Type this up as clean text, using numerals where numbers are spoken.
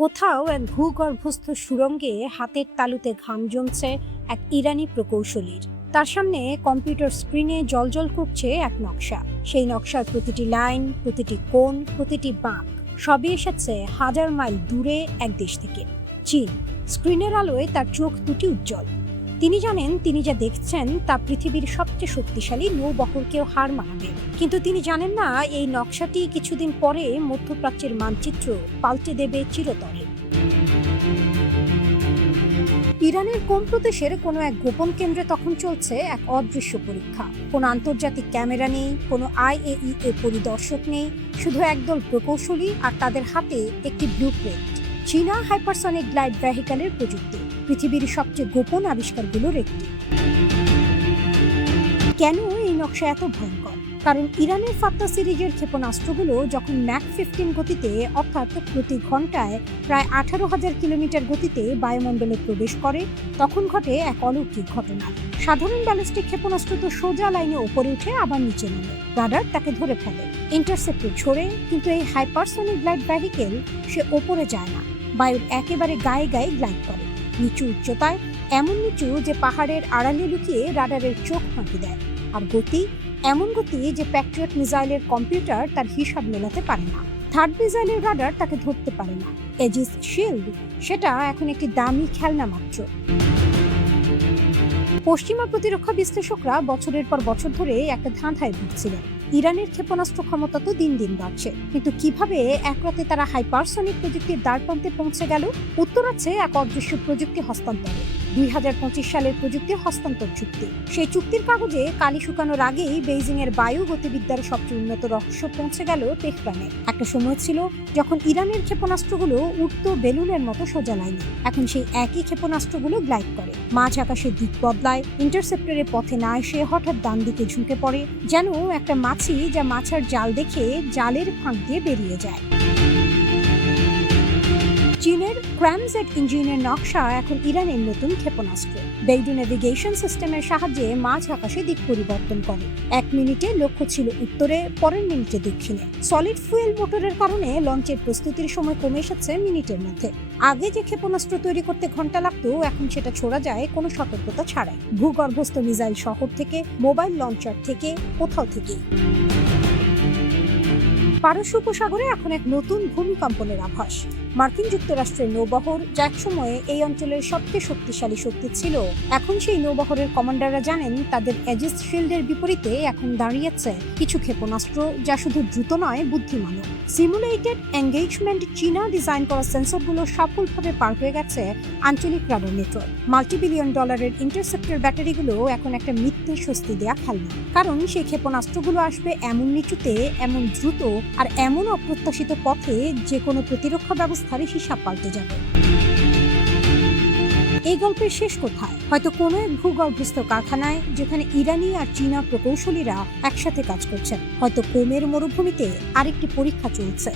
কোথাও এক ভূগর্ভস্থ সুড়ঙ্গে হাতের তালুতে ঘাম জমছে এক ইরানি প্রকৌশলীর। তার সামনে কম্পিউটার স্ক্রিনে জ্বলজ্বল করছে এক নকশা। সেই নকশার প্রতিটি লাইন, প্রতিটি কোণ, প্রতিটি বাঁক সবই এসেছে হাজার মাইল দূরে এক দেশ থেকে, চীন। স্ক্রিনের আলোয় তার চোখ দুটি উজ্জ্বল। তিনি জানেন তিনি যা দেখছেন তা পৃথিবীর সবচেয়ে শক্তিশালী নৌবহরকেও হার মানাবে। কিন্তু তিনি জানেন না এই নকশাটি কিছুদিন পরে মধ্যপ্রাচ্যের মানচিত্র পাল্টে দেবে চিরতরে। ইরানের কোন প্রদেশের কোনো এক গোপন কেন্দ্রে তখন চলছে এক অদৃশ্য পরীক্ষা। কোনো আন্তর্জাতিক ক্যামেরা নেই, কোনো IAEA পরিদর্শক নেই, শুধু একদল প্রকৌশলী আর তাদের হাতে একটি ব্লুপ্রিন্ট। চীনা হাইপারসনিক গ্লাইড ভেহিকলের প্রযুক্তি, পৃথিবীর সবচেয়ে গোপন আবিষ্কারগুলোর একটি। কেন এই নকশা এত ভয়ঙ্কর? কারণ ইরানের ফাত্তা সিরিজের ক্ষেপণাস্ত্রগুলো যখন ম্যাক 15 গতিতে, অর্থাৎ প্রতি ঘন্টায় প্রায় 18,000 কিলোমিটার গতিতে বায়ুমণ্ডলে প্রবেশ করে, তখন ঘটে এক অলৌকিক ঘটনা। সাধারণ ব্যালিস্টিক ক্ষেপণাস্ত্র তো সোজা লাইনে ওপরে উঠে আবার নিচে নামে, রাডার তাকে ধরে ফেলে, ইন্টারসেপ্টর ছোড়ে। কিন্তু এই হাইপারসনিক গ্লাইড ভেহিকেল সে ওপরে যায় না, বায়ুর একেবারে গায়ে গায়ে গ্লাইড করে, নিচু উচ্চতায়, এমন নিচু যে পাহাড়ের আড়ালে লুকিয়ে রাডারের চোখ ফাঁকি দেয়। আর গতি এমন গতি যে প্যাট্রিয়ট মিসাইলের কম্পিউটার তার হিসাব মেলাতে পারে না। থার্ড মিসাইলের রাডার তাকে ধরতে পারে না। এজিস শিল্ড সেটা এখন একটি দামি খেলনা মাত্র। পশ্চিমা প্রতিরক্ষা বিশ্লেষকরা বছরের পর বছর ধরে একটা ধাঁধায় ভুগছিলেন। ইরানের ক্ষেপণাস্ত্র ক্ষমতা তো দিন দিন বাড়ছে, কিন্তু কিভাবে এক রাতে তারা হাইপারসনিক প্রযুক্তির দ্বারপ্রান্তে পৌঁছে গেল? উত্তর আছে এক অদৃশ্য প্রযুক্তি হস্তান্তরে। 2025 সালের প্রযুক্তি হস্তান্তর চুক্তি। সেই চুক্তির কাগজে কালি শুকানোর আগেই বেইজিং এর বায়ু গতিবিদ্যার সবচেয়ে উন্নত রহস্য পৌঁছে গেল তেহরানে। একটা সময় ছিল যখন ইরানের ক্ষেপণাস্ত্রগুলো উড়ত বেলুনের মতো সোজা লাইনে। এখন সেই একই ক্ষেপণাস্ত্রগুলো গ্লাইড করে, মাঝ আকাশের দিক বদলায়, ইন্টারসেপ্টরের পথে না এসে হঠাৎ ডান দিকে ঝুঁকে পড়ে, যেন একটা মাছি যা মাছের জাল দেখে জালের ফাঁক দিয়ে বেরিয়ে যায়। চীনের ক্র্যামজেট ইঞ্জিনের নকশা এখন ইরানের নতুন ক্ষেপণাস্ত্র। বেইডু নেভিগেশন সিস্টেমের সাহায্যে মাঝ আকাশে দিক পরিবর্তন করে। 1 মিনিটে লক্ষ্য ছিল উত্তরে, পরের মিনিটে দক্ষিণে। সলিড ফুয়েল মোটরের কারণে লঞ্চের প্রস্তুতির সময় কমে এসেছে মিনিটের মধ্যে। আগে যে ক্ষেপণাস্ত্র তৈরি করতে ঘন্টা লাগতো, এখন সেটা ছোড়া যায় কোনো সতর্কতা ছাড়াই, ভূগর্ভস্থ মিসাইল শহর থেকে, মোবাইল লঞ্চার থেকে, কোথাও থেকেই। পারস্য উপসাগরে এখন এক নতুন ভূমিকম্পনের আভাস। মার্কিন যুক্তরাষ্ট্রের নৌবহর, যা এক সময়ে এই অঞ্চলের সবচেয়ে শক্তিশালী শক্তি ছিল, এখন সেই নৌবহরের কমান্ডাররা জানেন তাদের এজিস শিল্ডের বিপরীতে এখন দাঁড়িয়েছে কিছু ক্ষেপণাস্ত্র যা শুধু দ্রুত নয়, বুদ্ধিমানও। সিমুলেটেড এঙ্গেজমেন্ট চীনা ডিজাইন করা সেন্সরগুলো সফলভাবে পার হয়ে গেছে আঞ্চলিক রাডার নেটওয়ার্ক। $multi-billion ইন্টারসেপ্টর ব্যাটারিগুলো এখন একটা মিথ্যে স্বস্তি দেয়া খেলনা, কারণ সেই ক্ষেপণাস্ত্রগুলো আসবে এমন নিচুতে, এমন দ্রুত আর এমন অপ্রত্যাশিত পথে যে কোনো প্রতিরক্ষা ব্যবস্থার হিসাব পাল্টে যাবে। এই গল্পের শেষ কোথায়? হয়তো কোনো এক ভূগর্ভস্থ কারখানায়, যেখানে ইরানি আর চীনা প্রকৌশলীরা একসাথে কাজ করছেন। হয়তো কোমের মরুভূমিতে আরেকটি পরীক্ষা চলছে।